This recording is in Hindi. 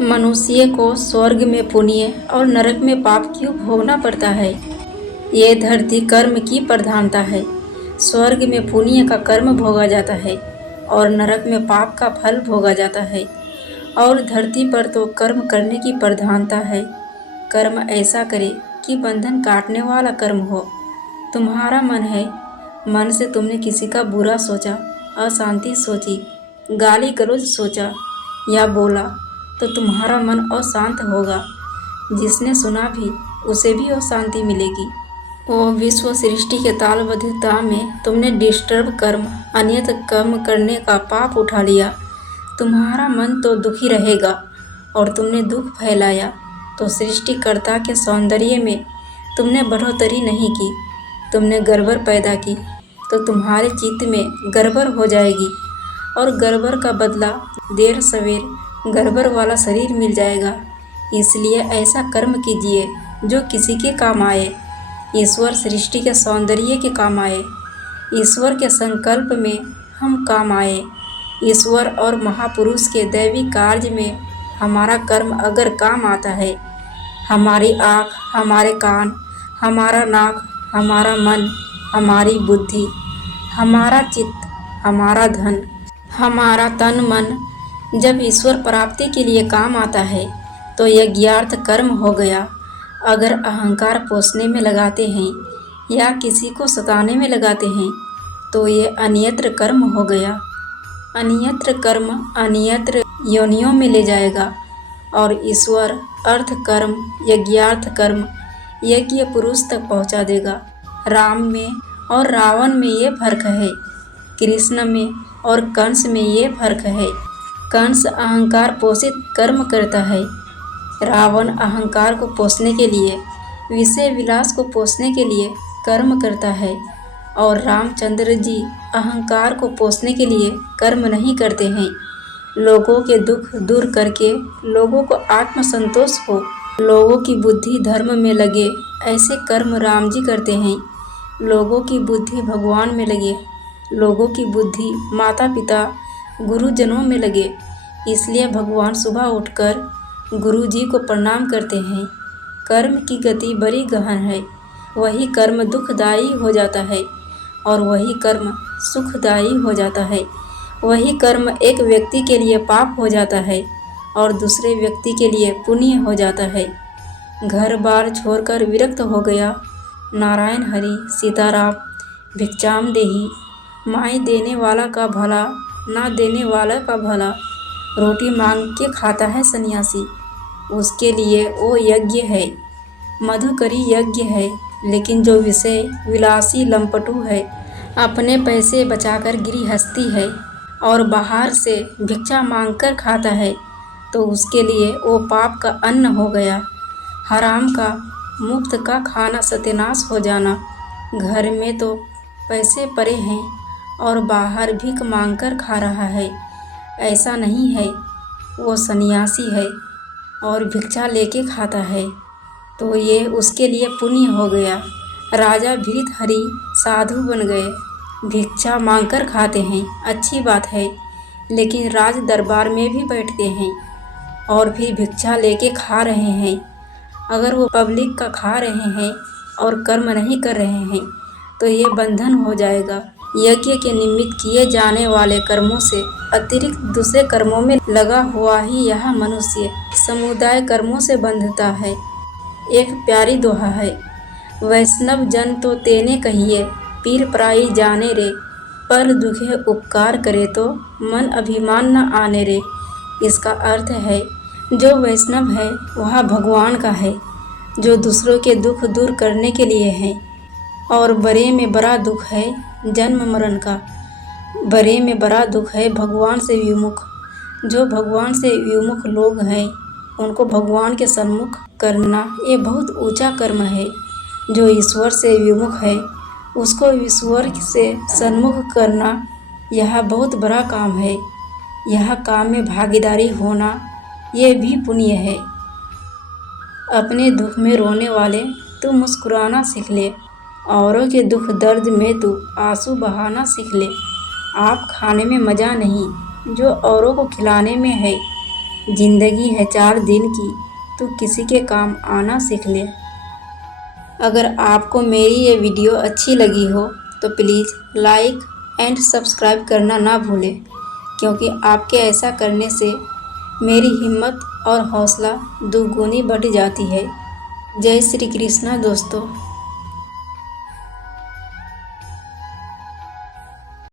मनुष्य को स्वर्ग में पुण्य और नरक में पाप क्यों भोगना पड़ता है? ये धरती कर्म की प्रधानता है। स्वर्ग में पुण्य का कर्म भोगा जाता है और नरक में पाप का फल भोगा जाता है। और धरती पर तो कर्म करने की प्रधानता है। कर्म ऐसा करे कि बंधन काटने वाला कर्म हो। तुम्हारा मन है, मन से तुमने किसी का बुरा सोचा, अशांति सोची, गाली गलौज सोचा या बोला तो तुम्हारा मन अशांत होगा। जिसने सुना भी उसे भी अशांति मिलेगी। वो विश्व सृष्टि के तालबद्धता में तुमने डिस्टर्ब कर्म, अनियत कर्म करने का पाप उठा लिया। तुम्हारा मन तो दुखी रहेगा और तुमने दुख फैलाया तो सृष्टिकर्ता के सौंदर्य में तुमने बढ़ोतरी नहीं की। तुमने गड़बड़ पैदा की तो तुम्हारे चित्त में गड़बड़ हो जाएगी और गड़बड़ का बदला देर सवेर गड़बड़ वाला शरीर मिल जाएगा। इसलिए ऐसा कर्म कीजिए जो किसी के काम आए, ईश्वर सृष्टि के सौंदर्य के काम आए, ईश्वर के संकल्प में हम काम आए। ईश्वर और महापुरुष के दैवी कार्य में हमारा कर्म अगर काम आता है, हमारी आँख, हमारे कान, हमारा नाक, हमारा मन, हमारी बुद्धि, हमारा चित्त, हमारा धन, हमारा तन मन जब ईश्वर प्राप्ति के लिए काम आता है तो यज्ञार्थ कर्म हो गया। अगर अहंकार पोषने में लगाते हैं या किसी को सताने में लगाते हैं तो ये अन्यत्र कर्म हो गया। अन्यत्र कर्म अन्यत्र योनियों में ले जाएगा और ईश्वर अर्थ कर्म, यज्ञार्थ कर्म यज्ञ पुरुष तक पहुंचा देगा। राम में और रावण में ये फर्क है, कृष्ण में और कंस में ये फर्क है। कंस अहंकार पोषित कर्म करता है, रावण अहंकार को पोषने के लिए, विषय विलास को पोषने के लिए कर्म करता है और रामचंद्र जी अहंकार को पोषने के लिए कर्म नहीं करते हैं। लोगों के दुख दूर करके लोगों को आत्मसंतोष हो, लोगों की बुद्धि धर्म में लगे, ऐसे कर्म राम जी करते हैं। लोगों की बुद्धि भगवान में लगे, लोगों की बुद्धि माता पिता गुरुजनों में लगे। इसलिए भगवान सुबह उठकर गुरु जी को प्रणाम करते हैं। कर्म की गति बड़ी गहन है। वही कर्म दुखदायी हो जाता है और वही कर्म सुखदायी हो जाता है। वही कर्म एक व्यक्ति के लिए पाप हो जाता है और दूसरे व्यक्ति के लिए पुण्य हो जाता है। घर बार छोड़कर विरक्त हो गया, नारायण हरि सीताराम भिक्षाम देही, माई देने वाला का भला ना देने वाला का भला। रोटी मांग के खाता है सन्यासी, उसके लिए वो यज्ञ है, मधुकरी यज्ञ है। लेकिन जो विषय विलासी लंपटू है, अपने पैसे बचाकर गृहस्थी है और बाहर से भिक्षा मांगकर खाता है तो उसके लिए वो पाप का अन्न हो गया। हराम का, मुफ्त का खाना सत्यानाश हो जाना। घर में तो पैसे पड़े हैं और बाहर भीख मांगकर खा रहा है, ऐसा नहीं है। वो सन्यासी है और भिक्षा लेके खाता है तो ये उसके लिए पुण्य हो गया। राजा भृतहरि साधु बन गए, भिक्षा मांगकर खाते हैं, अच्छी बात है, लेकिन राज दरबार में भी बैठते हैं और फिर भिक्षा लेके खा रहे हैं। अगर वो पब्लिक का खा रहे हैं और कर्म नहीं कर रहे हैं तो ये बंधन हो जाएगा। यज्ञ के निमित्त किए जाने वाले कर्मों से अतिरिक्त दूसरे कर्मों में लगा हुआ ही यह मनुष्य समुदाय कर्मों से बंधता है। एक प्यारी दोहा है, वैष्णव जन तो तेने कहिए, पीर पराई जाने रे, पर दुखे उपकार करे तो मन अभिमान न आने रे। इसका अर्थ है, जो वैष्णव है वह भगवान का है, जो दूसरों के दुख दूर करने के लिए है। और बड़े में बड़ा दुख है जन्म मरण का, बड़े में बड़ा दुख है भगवान से विमुख। जो भगवान से विमुख लोग हैं उनको भगवान के सन्मुख करना ये बहुत ऊंचा कर्म है। जो ईश्वर से विमुख है उसको ईश्वर से सन्मुख करना यह बहुत बड़ा काम है। यह काम में भागीदारी होना ये भी पुण्य है। अपने दुख में रोने वाले तू मुस्कुराना सीख ले, औरों के दुख दर्द में तू आंसू बहाना सीख ले। आप खाने में मज़ा नहीं जो औरों को खिलाने में है। जिंदगी है 4 दिन की, तू किसी के काम आना सीख ले। अगर आपको मेरी ये वीडियो अच्छी लगी हो तो प्लीज़ लाइक एंड सब्सक्राइब करना ना भूलें, क्योंकि आपके ऐसा करने से मेरी हिम्मत और हौसला दोगुनी बढ़ जाती है। जय श्री कृष्णा दोस्तों।